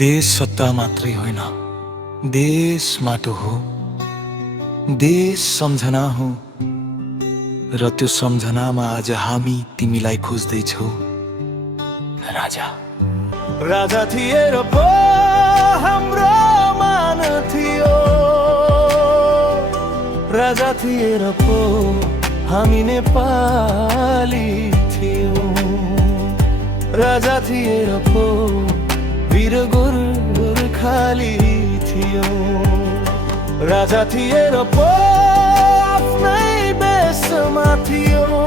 देश सत्ता मात्रै होइन, देश माटो हो, देश सम्झना हो। र त्यो सम्झनामा आज हामी तिमीलाई खोज्दैछौ राजा। राजा थिए र पो हाम्रो मान थियो, राजा थिए र पो हामी नेपाली थियौँ, राजा थिए र पो वीर गोर्खाली थियौँ, राजा थिए र पो आफ्नै देशमा थियौँ,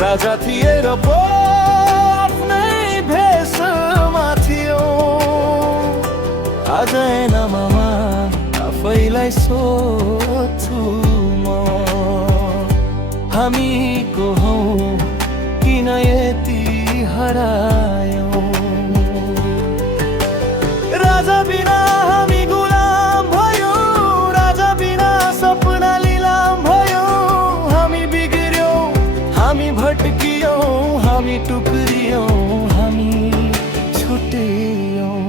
राजा थिए र पो आफ्नै भेषमा थियौँ। आज ऐनामा आफैलाई सोध्छु म, हामी को हौ किन यति हरायौँ। राजा बिना हामी गुलाम भयौँ, राजा बिना सपना लिलाम भयौँ। हामी बिग्रियौँ, हामी भट्कियौँ, हामी टुक्रियौँ, हामी छुट्यौँ।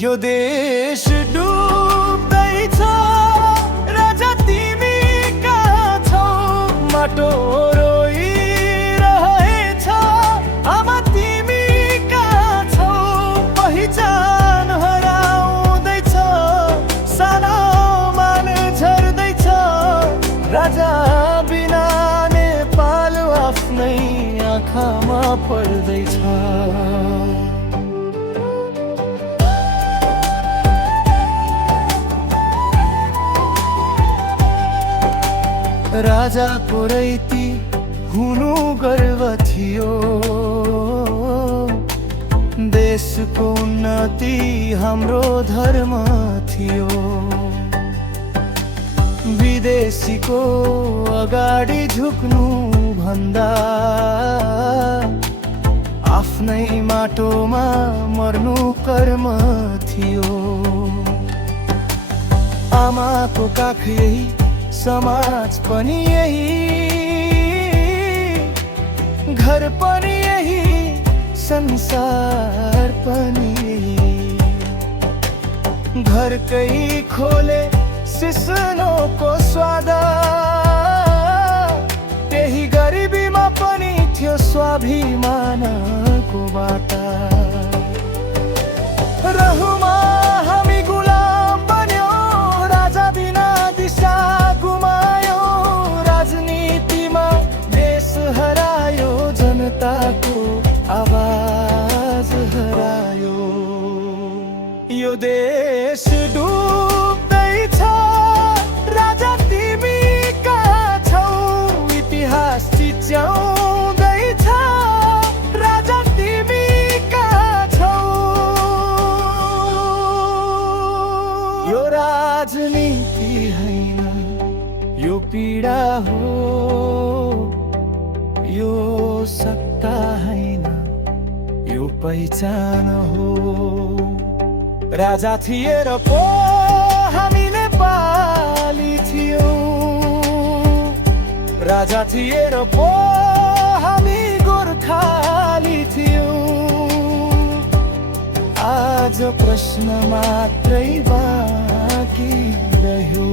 यो देश डुब्दैछ, राजा तिमी कहाँ छौ? माटो रोइरहेछ, आमा तिमी कहाँ छौ? पहिचान हराउँदैछ, सानो मान झर्दैछ। राजा बिना नेपाल आफ्नै आँखामा पर्दैछ। राजाको रैती हुनु गर्व थियो, देशको उन्नति हाम्रो धर्म थियो। विदेशीको अगाडि झुक्नु भन्दा आफ्नै माटोमा मर्नु कर्म थियो। आमाको काख यही, समाज पनि यही, घर पनि यही, संसार पनि यही। घरकै खोले सिस्नोको स्वाद, त्यही गरिबीमा पनि थियो स्वाभिमानको बाटा। रहुमा हामी गुलाम बन्यौँ, राजा बिना दिशा गुमायो। राजनीतिमा देश हरायो, जनताको आवाज हरायो। यो देश डुब्दैछ, राजा तिमी कहाँ छौ? इतिहास चिच्याउँदैछ, राजा तिमी कहाँ छौ? यो राजनीति होइन, यो पीडा हो, यो सत्ता होइन, यो पहिचान हो। राजा थिए र पो हामी नेपाली थियौँ, राजा थिए र पो हामी गोर्खाली थियौँ। आज प्रश्न मात्रै बाँकी रह्यो,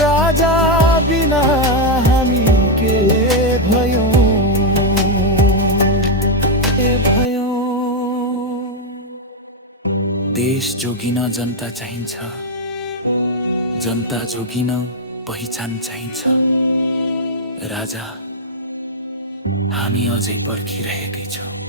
राजा बिना हामी के भयौँ, के भयौँ। देश जोगिन जनता चाहिन्छ, जनता जोगिन पहिचान चाहिन्छ। राजा हामी अझै पर्खिरहेकै छौँ।